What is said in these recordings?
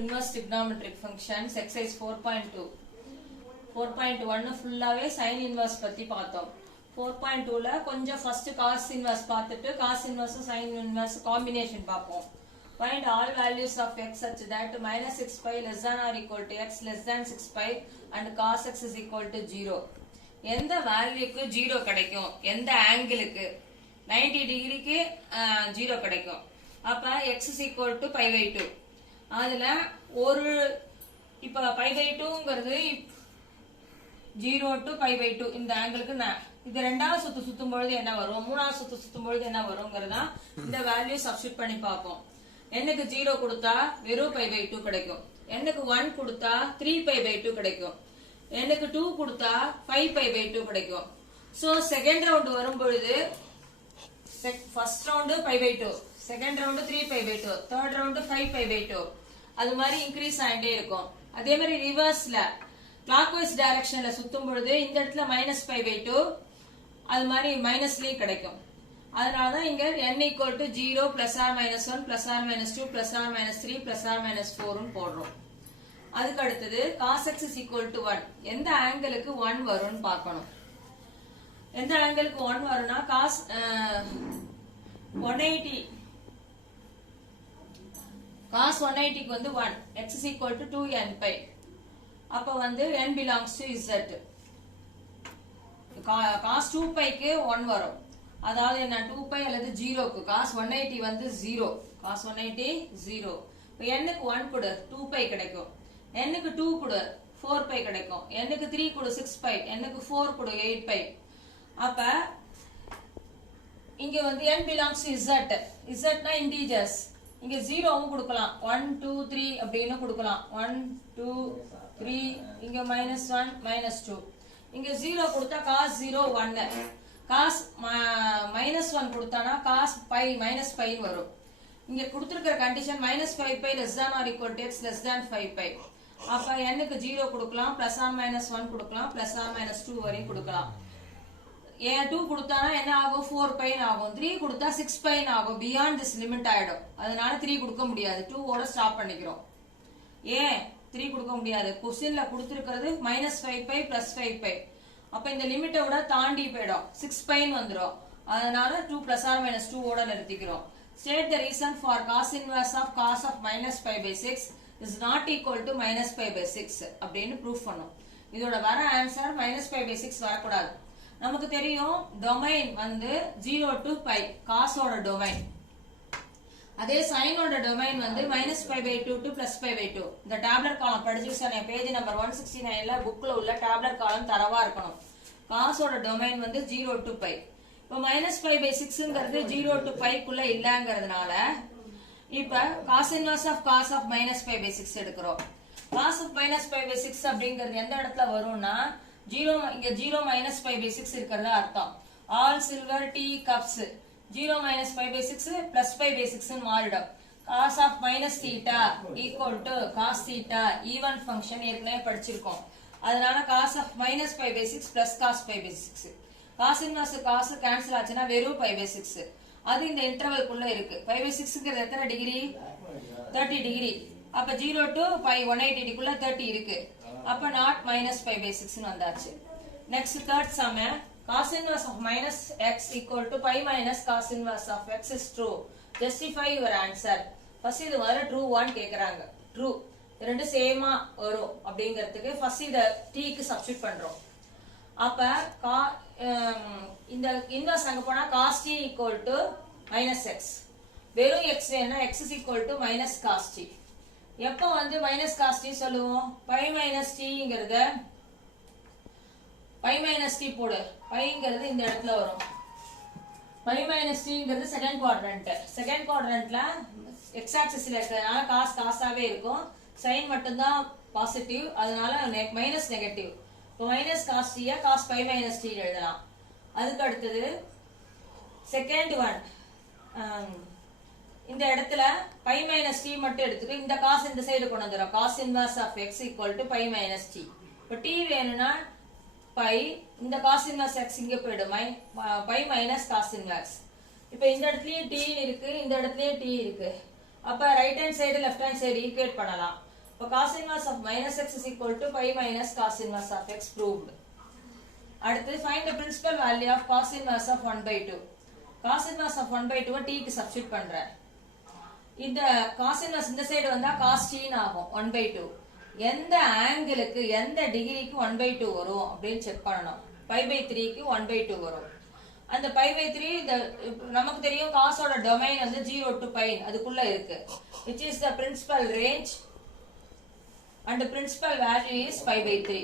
inverse trigonometric functions exercise 4.2 4.1 ஃபுல்லாவே sin inverse பத்தி பார்த்தோம் 4.2 ல கொஞ்சம் first cos inverse பார்த்துட்டு cos inverse sin inverse combination பார்ப்போம் find all values of x such that minus 6 pi less than or equal to x less than 6 pi and cos x is equal to 0 எந்த வேல்யூக்கு 0 கிடைக்கும் எந்த ஆங்கிளுக்கு 90 டிகிரிக்கு 0 கிடைக்கும் அப்ப x is equal to pi by 2 அதுல ஒரு இப்ப pi by 2ங்கிறது 0 to pi by 2 இந்த ஆங்கிளுக்கு இது ரெண்டாவது சுத்து சுத்தும் பொழுது என்ன வரும் மூணாவது சுத்து சுத்தும் பொழுது என்ன வரும்ங்கறத இந்த வேல்யூ சப்ஸ்டிட்யூட் பண்ணி பார்ப்போம் n-க்கு 0 கொடுத்தா வெறும் pi by 2 கிடைக்கும் n-க்கு 1 கொடுத்தா 3 pi by 2 கிடைக்கும் n-க்கு 2 கொடுத்தா 5 pi by 2 கிடைக்கும் சோ செகண்ட் ரவுண்ட் வரும் பொழுது first round pi by 2 second round 3 pi by 2 third round 5 pi by 2 அது மாதிரி இன்கிரீஸ் ஆயிட்டே இருக்கும் அதே மாதிரி ரிவர்ஸ்ல கிளாக்வைஸ் டைரக்ஷன்ல சுத்தும் பொழுது இந்த இடத்துல -pi by 2 அது மாதிரி மைனஸ்லயே கிடைக்கும் அதனால தான் இங்க n equal to 0 plus or minus 1 plus or minus 2 plus or minus 3 plus or minus 4 ன்னு போடுறோம் அதுக்கு அடுத்தது cos x is equal to 1 எந்த ஆங்கிளுக்கு 1 வரும்னு பார்க்கணும் எந்த ஆங்கிளுக்கு 1 வரும்னா cos 180 cos 180 க்கு வந்து 1 x is equal to 2n pi அப்ப வந்து n belongs to z cos 2 pi க்கு 1 வரும் அதாவது என்ன 2 pi அல்லது 0 க்கு cos 180 வந்து 0 cos 180 0 இப்ப n க்கு 1 கொடு 2 pi கிடைக்கும் n க்கு 2 கொடு 4 pi கிடைக்கும் n க்கு 3 கொடு 6 pi n க்கு 4 கொடு 8 pi அப்ப இங்க வந்து n belongs to z z னா integers இங்க 0 வும் கொடுக்கலாம் 1 2 3 அப்படினு கொடுக்கலாம் 1 2 3 இங்க -1 -2 இங்க 0 கொடுத்தா cos 0 1 cos -1 கொடுத்தானா cos pi -pi வரும் இங்க கொடுத்திருக்கிற condition -5 pi less than or equal to x less than 5 pi அப்ப n க்கு 0 கொடுக்கலாம் plus or minus 1 கொடுக்கலாம் plus or minus 2 வரையும் கொடுக்கலாம் ஏன் 2 கொடுத்தானா என்ன ஆகும் 4 pi ஆகும் 3 கொடுத்தா 6 pi ஆகும் beyond this limit ஆயிடும் அதனால 3 கொடுக்க முடியாது 2 ஓட ஸ்டாப் பண்ணிக்கிறோம் ஏன் 3 கொடுக்க முடியாது क्वेश्चनல கொடுத்திருக்கிறது -5 pi plus 5 pi அப்ப இந்த லிமிட்டை விட தாண்டி போய்டும் 6 pi வந்துரும் அதனால 2 plus or minus 2 ஓட நிறுத்திக்கிறோம் state the reason for cos inverse of cos of -pi by 6 is not equal to -pi by 6 அப்படினு ப்ரூஃப் பண்ணோம் இதோட வர ஆன்சர் -pi by 6 வர கூடாது நமக்கு தெரியும் டொமைன் வந்து 0 to pi cos ஓட டொமைன் அதே sin ஓட டொமைன் வந்து -pi by 2 to +pi by 2 இந்த டேப்லெட் காலம் படிச்சிருக்கேன் பேஜ் நம்பர் 169 ல புக்ல உள்ள டேப்லெட் காலம் தரவா இருக்கணும் cos ஓட டொமைன் வந்து 0 to pi இப்போ -pi by 6ங்கிறது 0 to pi குள்ள இல்லங்கறதுனால இப்போ cos inverse of cos of -pi by 6 எடுக்கறோம் cos of -pi by 6 அப்படிங்கிறது எந்த இடத்துல வரும்னா 0 இங்க 0 -pi by 6 இருக்குறதா அர்த்தம் all silver tea cups 0 -pi by 6 plus pi by 6 ன்னு மாறிடும் cos of minus theta equal to cos theta even function ஏற்கனவே படிச்சிருக்கோம் அதனால cos of -pi by 6 plus cos pi by 6 cos inverse cos cancel ஆச்சுனா வெறும் pi by 6 அது இந்த interval குள்ள இருக்கு pi by 6ங்கிறது எத்தனை டிகிரி 30 டிகிரி அப்ப 0 to pi 180 டிகிரி குள்ள 30 இருக்கு அப்ப not -pi by 6 ன்னு வந்தாச்சு next third sum cos inverse of minus x equal to pi minus cos inverse of x is true justify your answer first இது வர true 1 கேக்குறாங்க true ரெண்டு சேமா வரும் அப்படிங்கிறதுக்கு first இத t க்கு சப்ஸ்டிட்யூட் பண்றோம் அப்ப இந்த இன்வெர்ஸ் அங்க போனா cos t equal to minus x வெறும் x வேணா x is equal to minus cos t எப்ப வந்து minus cos t சொல்லுவோம் pi minus t ங்கிறது pi minus t போடு piங்கிறது இந்த இடத்துல வரும் pi minus t ங்கிறது செகண்ட் குவாட்ரண்ட்ல x ஆக்சிஸ்ல இருக்கறனால cos ஆவே இருக்கும் sin மட்டும் தான் பாசிட்டிவ் அதனால மைனஸ் நெகட்டிவ் இப்போ மைனஸ் cos t ய cos pi minus t எழுதலாம் அதுக்கு அடுத்து செகண்ட் ஒன் இந்த இடத்துல pi minus t மட்டும் எடுத்துட்டு இந்த cos இந்த சைடு கொண்டு வந்துறோம் cos inverse of x equal to pi minus t இப்போ t வேணும்னா pi இந்த cos inverse x இங்க போய்டும் pi minus cos inverse இப்போ இந்த இடத்துலயே t இருக்கு இந்த இடத்துலயே t இருக்கு அப்ப right hand side left hand side equate பண்ணலாம். இப்போ cos inverse of minus x is equal to pi minus cos inverse of x proved. அடுத்து find the principal value of cos inverse of 1 by 2. cos inverse of 1 by 2 t க்கு substitute பண்றேன். இந்த cos inverse இந்த side வந்தா cos t ன்னு ஆகும் 1 by 2. எந்த ஆங்கிளுக்கு எந்த டிகிரிக்கு 1 by 2 வரும் அப்படின்னு செக் பண்ணணும். pi by 3 க்கு 1 by 2 வரும். அந்த pi by 3 நமக்கு தெரியும் cos ஓட டொமைன் வந்து 0 to pi அதுக்குள்ள இருக்கு, which is the principal range and the principal value is pi by 3.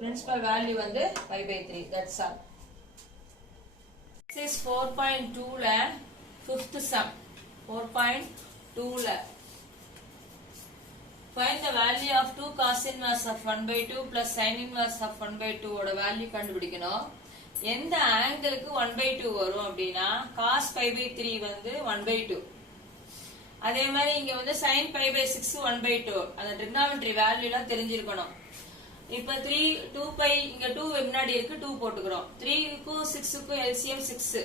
principal value வந்து pi by 3. that's all. This is 4.2 ல 5th sum. 4.2 ல find the value of 2 cos inverse of 1 by 2 plus sin inverse of 1 by 2 ஓட value கண்டுபிடிக்கணும். எந்த ஆங்கிளுக்கு 1 by 2 வரும் அப்படின்னா cos pi by 3 வந்து 1 by 2. அதே மாதிரி இங்க வந்து sin pi by 6 1 by 2. அந்த trigonometry வேல்யூ எல்லாம் தெரிஞ்சிருக்கணும். இப்ப 2 pi இங்க 2 முன்னாடி இருக்கு, 2 போட்டுக்கிறோம். 3 க்கு 6 க்கு LCM 6.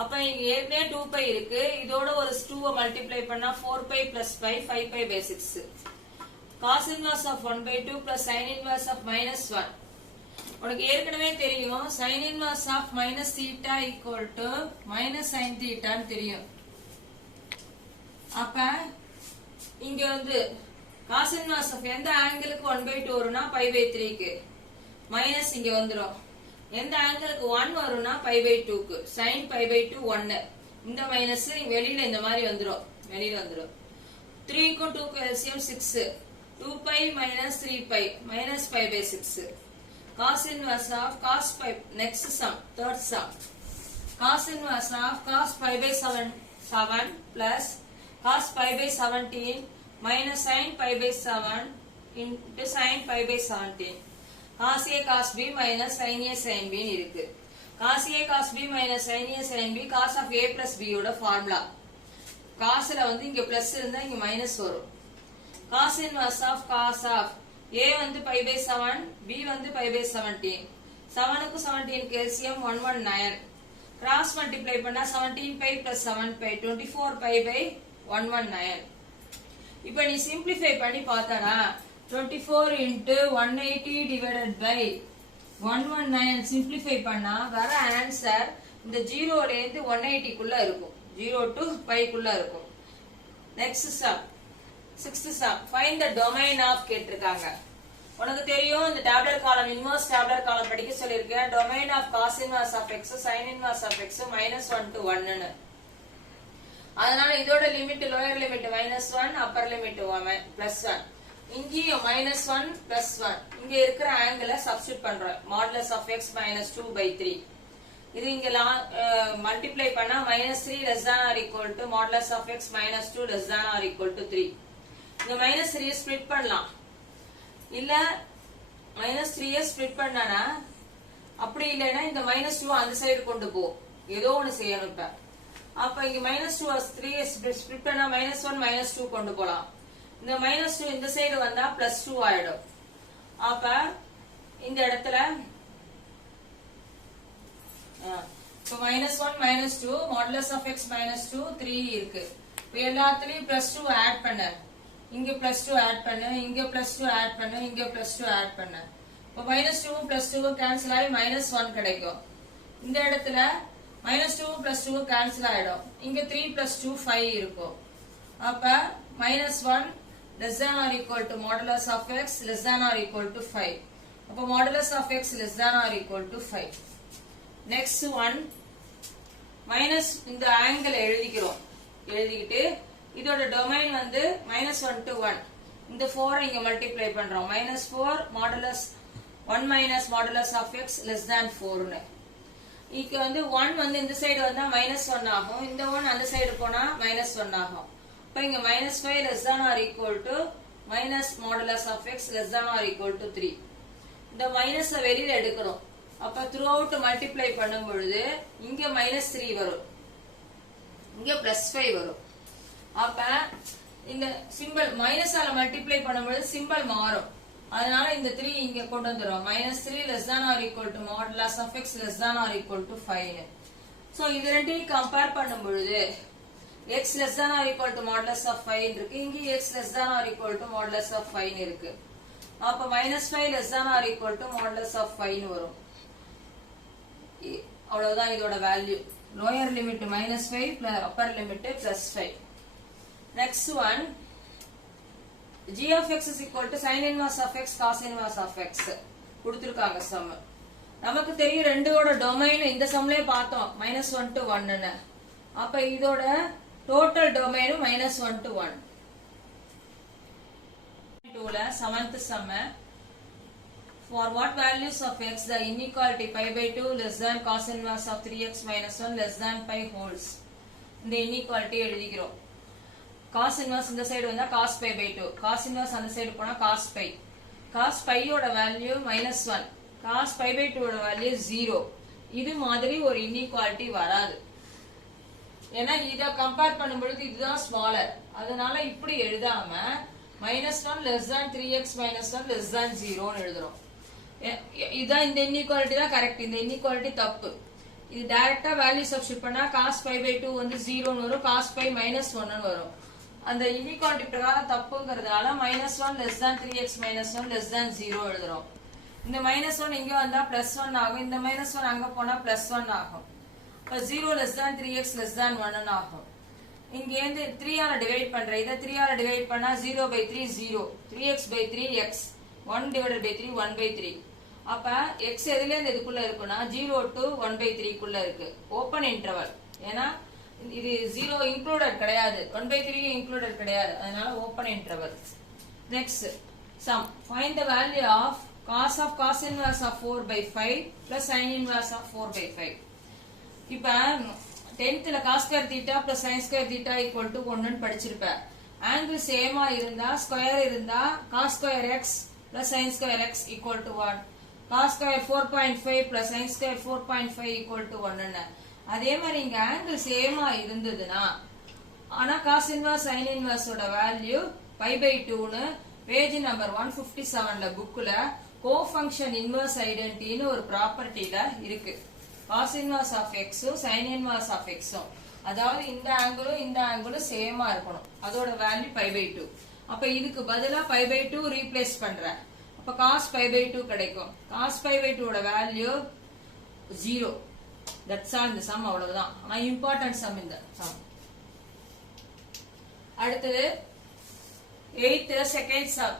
அப்ப இங்க ஏற்கனவே 2 pi இருக்கு, இதோட ஒரு 2 மல்டிப்ளை பண்ணா 4 pi plus 5 pi by 6. cos inverse of 1 by 2 plus sin inverse of minus 1. உனக்கு ஏற்கனவே தெரியும் sin inverse of minus theta equal to minus sin theta ன்னு தெரியும். அப்ப இங்க வந்து cos inverse of எந்த ஆங்கிளுக்கு 1 by 2 வரும்னா pi by 3 க்கு மைனஸ் இங்க வந்துரும். எந்த ஆங்கிளுக்கு 1 வரும்னா pi by 2 க்கு sin pi by 2 1. இந்த மைனஸ் வெளியில இந்த மாதிரி வந்துரும், வெளியில வந்துரும். 3 க்கு 2 க்கு LCM 6. 2 pi minus 3 pi minus pi by 6. cos inverse of cos pi, next sum, third sum. cos inverse of cos pi by 7 plus cos pi by 17 minus sin pi by 7 into sin pi by 17. cos a cos b minus sin a sin b ன்னு இருக்கு. cos a cos b minus sin a sin b cos of a plus b ஓட formula. cosல வந்து இங்க plus இருந்தா இங்க minus வரும். cos inverse of cos of a வந்து pi by 7, b வந்து pi by 17. 7 க்கு 17 க்கு LCM 119. cross multiply பண்ணா 17 pi plus 7 pi 24 pi by 119. இப்போ நீ simplify பண்ணி பார்த்தானா 24 into 180 divided by 119 simplify பண்ணா வர ஆன்சர் இந்த 0 ல இருந்து 180 குள்ள இருக்கும், 0 to pi குள்ள இருக்கும். next sum, 6th sum. find the domain of கேட்டிருக்காங்க. உனக்கு தெரியும் இந்த டேபுலர் காலம் இன்வெர்ஸ் டேபுலர் காலம் படிக்க சொல்லிருக்கேன். domain of cos inverse of x sin inverse of x -1 to 1 ன்னு. அதனால இதோட limit lower limit -1 upper limit +1. இங்கேயும் -1 +1. இங்க இருக்கிற ஆங்கிளை சப்ஸ்டிட் பண்றோம். modulus of x -2 by 3. இது இங்க மல்டிப்ளை பண்ணா -3 less than or equal to modulus of x -2 less than or equal to 3. இந்த -3 ஸ்ப்ளிட் பண்ணலாம், இல்ல -3 ஸ்ப்ளிட் பண்ணனா அப்படி இல்லைன்னா இந்த -2 அந்த சைடு கொண்டு போ, ஏதோ ஒன்னு செய்யணும். இப்ப அப்ப இங்க -2 3 ஸ்ப்ளிட் பண்ணா -1 -2 கொண்டு போலாம். இந்த -2 இந்த சைடு வந்தா +2 ஆயிடும். அப்ப இந்த இடத்துல இப்போ -1 -2 modulus of x -2 3 இருக்கு. இப்போ எல்லாத்துலயும் +2 ஆட் பண்ண, இங்க +2 ஆட் பண்ண, இங்க +2 ஆட் பண்ண, இங்க +2 ஆட் பண்ண. இப்போ -2 +2 கேன்சல் ஆகி -1 கிடைக்கும். இந்த இடத்துல -2 +2 கேன்சல் ஆயிடும். இங்க 3 + 2 5 இருக்கும். அப்ப -1 less than or equal to modulus of x less than or equal to 5. அப்ப modulus of x less than or equal to 5. next one minus இந்த ஆங்கிள் எழுதிக்கிறோம். எழுதிக்கிட்டு இதோட டொமைன் வந்து -1 to 1. இந்த 4 இங்க மல்டிப்ளை பண்றோம். -4 modulus 1 minus modulus of x less than 4 ன்னு. இங்க வந்து 1 வந்து இந்த சைடு வந்தா -1 ஆகும், இந்த 1 அந்த சைடு போனா -1 ஆகும். அப்ப இங்க -5 less than or equal to minus modulus of x less than or equal to 3. இந்த மைனஸை வெளியில எடுக்கிறோம். அப்ப throughout மல்டிப்ளை பண்ணும் பொழுது இங்க -3 வரும், இங்க +5 வரும். அப்ப இந்த சிம்பல் மைனஸால மல்டிப்ளை பண்ணும்போது சிம்பல் மாறும். அதனால இந்த 3 இங்க கொண்டு வந்துரும். -3 less than or equal to modulus of x less than or equal to 5. So இது ரெண்டையும் கம்பேர் பண்ணும் பொழுது x less than or equal to modulus of 5 இருக்கு. இங்க x less than or equal to modulus of 5 இருக்கு. அப்ப -5 less than or equal to modulus of 5 வரும். அவ்வளவுதான் இதோட value. lower limit -5 plus upper limit +5. next one, g of x is equal to sin inverse of x cos inverse of x கொடுத்திருக்காங்க some. நமக்கு தெரியும் ரெண்டோட domain இந்த சம்லயே பார்த்தோம் -1 to 1 ன்னு. அப்ப இதோட total domain -1 to 1. 2 ல 7th sum. For what values of x the inequality pi by 2 less than cos inverse of 3x minus 1 less than pi holds. இந்த inequality எழுதிக்கிறோம். cos inverse இந்த சைடு வந்தா cos pi by 2. cos inverse அந்த side போனா cos pi. cos pi ஓட value -1. cos pi by 2 ஓட value 0. இது மாதிரி ஒரு inequality வராது. ஏன்னா இத கம்பேர் பண்ணும்போது இதுதான் ஸ்மாலர். அதனால இப்படி எழுதாம -1 less than 3x minus 1 less than 0 ன்னு எழுதுறோம். இதான் இந்த இன்இக்வாலிட்டி தான் கரெக்ட். இந்த இன்இக்வாலிட்டி தப்பு. இது டைரக்டா வேல்யூ சப்ஸ்டிட்யூட் பண்ணா cos pi by 2 வந்து 0 ன்னு வரும், cos pi -1 ன்னு வரும். அந்த இன்இக்வாலிட்டி பிரகாரம் தப்புங்கிறதுனால -1 less than 3x minus 1 less than 0 எழுதுறோம். இந்த -1 இங்க வந்தா +1 ஆகும், இந்த -1 அங்க போனா +1 ஆகும். இப்ப 0 less than 3x less than 1 ஆகும். இங்க இருந்து 3 ஆல டிவைட் பண்றேன். இத 3 ஆல டிவைட் பண்ணா 0 by 3 0, 3x by 3 x, 1 divided by 3 1 by 3. அப்ப x எதுல இருந்து இதுக்குள்ள இருக்குன்னா 0 to 1 by 3 குள்ள இருக்கு. Open interval. ஏனா இது 0 இன்க்ளூடட் கிடையாது, 1 by 3 இன்க்ளூடட் கிடையாது. அதனால open interval. Next sum. Find the value of cos inverse of 4 by 5 plus sin inverse of 4 by 5. இப்ப 10th ல cos square theta plus sin square theta equal to 1 ன்னு படிச்சிருப்ப. Angle சேமா இருந்தா square இருந்தா cos square x plus sin square x equal to 1. cos square 4.5 plus sin square 4.5 equal to 1 ன்னு. அதே மாதிரி இங்க ஆங்கிள் சேமா இருந்ததுன்னா ஆனா cos inverse sin inverse ஓட வேல்யூ pi by 2 ன்னு பேஜ் நம்பர் 157 ல புக்ல கோஃபங்க்ஷன் இன்வர்ஸ் ஐடென்டிட்டின்னு ஒரு ப்ராப்பர்ட்டில இருக்கு. cos inverse of x sin inverse of x, அதாவது இந்த ஆங்கிளும் சேமா இருக்கணும். அதோட வேல்யூ pi by 2. அப்ப இதுக்கு பதிலா pi by 2 ரீப்ளேஸ் பண்றேன். அப்ப cos pi by 2 கிடைக்கும். cos pi by 2 ஓட வேல்யூ 0. That's all. இந்த சம் அவ்வளவுதான். ஆனா இம்பார்ட்டன்ட் சம் இந்த சம். அடுத்து 8th செகண்ட் சம்.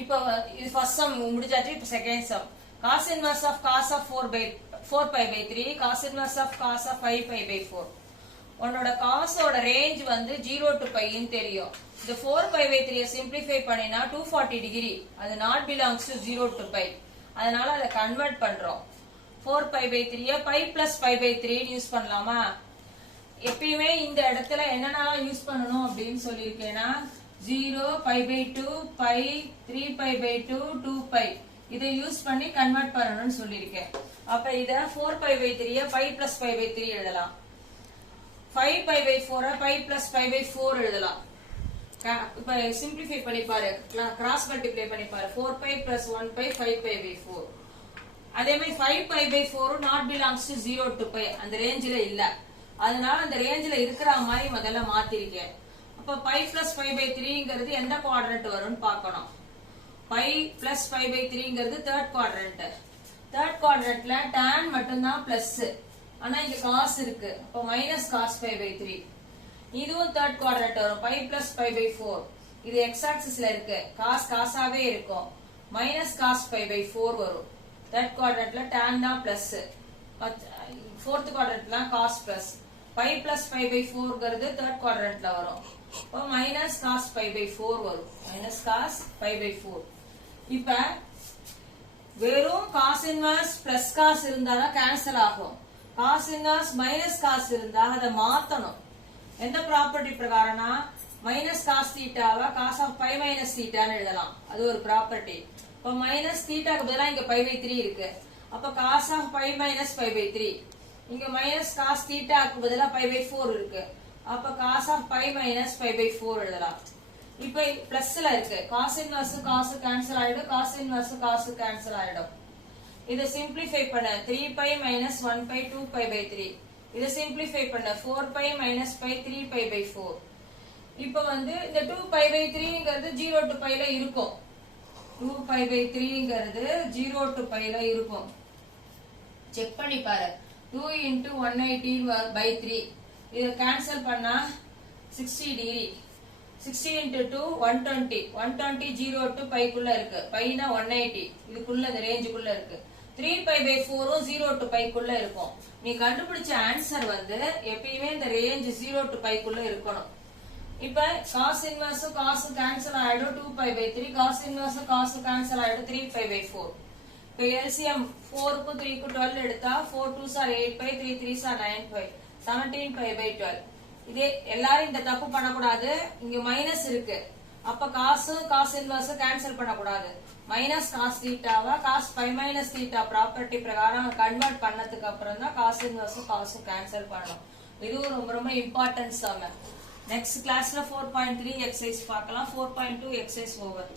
இப்போ இது ஃபர்ஸ்ட் சம் முடிஞ்சாச்சு. இப்போ second sum. cos inverse of cos of 4 pi by 3 cos inverse of cos of 5 pi by 4. உன்னோட cos ஓட ரேஞ்ச் வந்து 0 to pi ன்னு தெரியும். இந்த 4 pi by 3 சிம்பிளிஃபை பண்ணினா 240 டிகிரி. அது not belongs to 0 to pi. அதனால அதை கன்வெர்ட் பண்றோம். 4 pi by 3 pi plus pi by 3 use பண்ணலாமா? எப்பயுமே இந்த இடத்துல என்னென்னலாம் யூஸ் பண்ணணும் அப்படின்னு சொல்லியிருக்கேன்னா 0 pi by 2 pi 3 pi by 2 2 pi இதை யூஸ் பண்ணி கன்வெர்ட் பண்ணணும்னு சொல்லியிருக்கேன். அப்ப இத 4 pi by 3 pi plus pi by 3 எழுதலாம். 5 pi by 4 pi plus pi by 4 எழுதலாம். இப்ப சிம்பிளிஃபை பண்ணி பாரு, கிராஸ் மல்டிப்ளை பண்ணி பாரு. 4 pi plus 1 pi 5 pi by 4. அதே மாதிரி 5 pi by 4 not belongs to 0 to pi. அந்த ரேஞ்சில இல்ல. அதனால அந்த ரேஞ்சில இருக்கிற மாதிரி முதல்ல மாத்திருக்கேன். அப்ப pi plus pi by 3ங்கிறது எந்த குவாட்ரண்ட் வரும்னு பார்க்கணும். pi plus pi by 3ங்கிறது தேர்ட் குவாட்ரண்ட். தேர்ட் குவாட்ரண்ட்ல tan மட்டும் தான் பிளஸ். ஆனா இங்க cos இருக்கு. அப்ப minus cos pi by 3. இதுவும் தேர்ட் குவாட்ரண்ட் வரும். pi plus pi by 4. இது x ஆக்சிஸ்ல இருக்கு. cos காசாவே இருக்கும். minus cos pi by 4 வரும். தேர்ட் குவாட்ரண்ட்ல tan தான் பிளஸ். ஃபோர்த் குவாட்ரண்ட்ல cos plus. pi plus pi by 4ங்கிறது தேர்ட் குவாட்ரண்ட்ல வரும். அப்ப minus cos pi by 4 வரும். minus cos pi by 4. இப்ப வெறும் cos inverse plus cos இருந்தாதான் கேன்சல் ஆகும். cos inverse minus cos இருந்தா அதை மாத்தணும். எந்த ப்ராப்பர்ட்டி பிரகாரம்னா minus cos thetaவை cos of pi minus theta ன்னு எழுதலாம். அது ஒரு ப்ராப்பர்ட்டி. இப்ப minus thetaக்கு பதிலா இங்க pi by 3 இருக்கு. அப்ப cos of pi minus pi by 3. இங்க minus cos thetaக்கு பதிலா pi by 4 இருக்கு. அப்ப cos of pi minus pi by 4 எழுதலாம். இப்ப பிளஸ்ல இருக்கு. cos inverse cos கேன்சல் ஆயிடும், cos inverse cos கேன்சல் ஆயிடும். இத சிம்பிளிஃபை பண்ண 3 pi minus 1 pi 2 pi by 3. இதை சிம்பிளிஃபை பண்ண 4 pi minus pi 3 pi by 4. இப்போ வந்து இந்த 2 pi by 3ங்கிறது 0 to pi ல இருக்கும். 2 pi by 3ங்கிறது 0 to pi ல இருக்கும். செக் பண்ணி பாரு. 2 into 180 by 3. இதை கேன்சல் பண்ணா 60 டிகிரி. 60 into 2 120. 120 0 to pi குள்ள இருக்கு. pi னா 180. இதுக்குள்ள இந்த ரேஞ்சுக்குள்ள இருக்கு. 3 pi by 4 0 to pi குள்ள இருக்கும். நீ கண்டுபிடிச்ச ஆன்சர் வந்து எப்பயுமே இந்த ரேஞ்ச் 0 to pi குள்ள இருக்கணும். இப்ப cos inverse cos cancel ஆயிடும் 2 pi by 3 cos inverse cos cancel ஆயிடும் 3 pi by 4. இப்ப LCM 4 க்கு 3 க்கு 12 எடுத்தா 4 2s are 8 pi 3 3s are 9 pi 17 pi by 12. இதே எல்லாரும் இந்த தப்பு பண்ணக்கூடாது. இங்க மைனஸ் இருக்கு. அப்ப cos inverse கேன்சல் பண்ணக்கூடாது. Minus cos தீட்டாவா cos pi minus theta property பிரகாரம் கன்வெர்ட் பண்ணதுக்கு அப்புறம் தான் cos inverse cos கேன்சல் பண்ணணும். இதுவும் ரொம்ப ரொம்ப இம்பார்ட்டன்ட் சம். நெக்ஸ்ட் கிளாஸ்ல 4.3 எக்ஸசைஸ் பார்க்கலாம். 4.2 எக்ஸசைஸ் ஓவர்.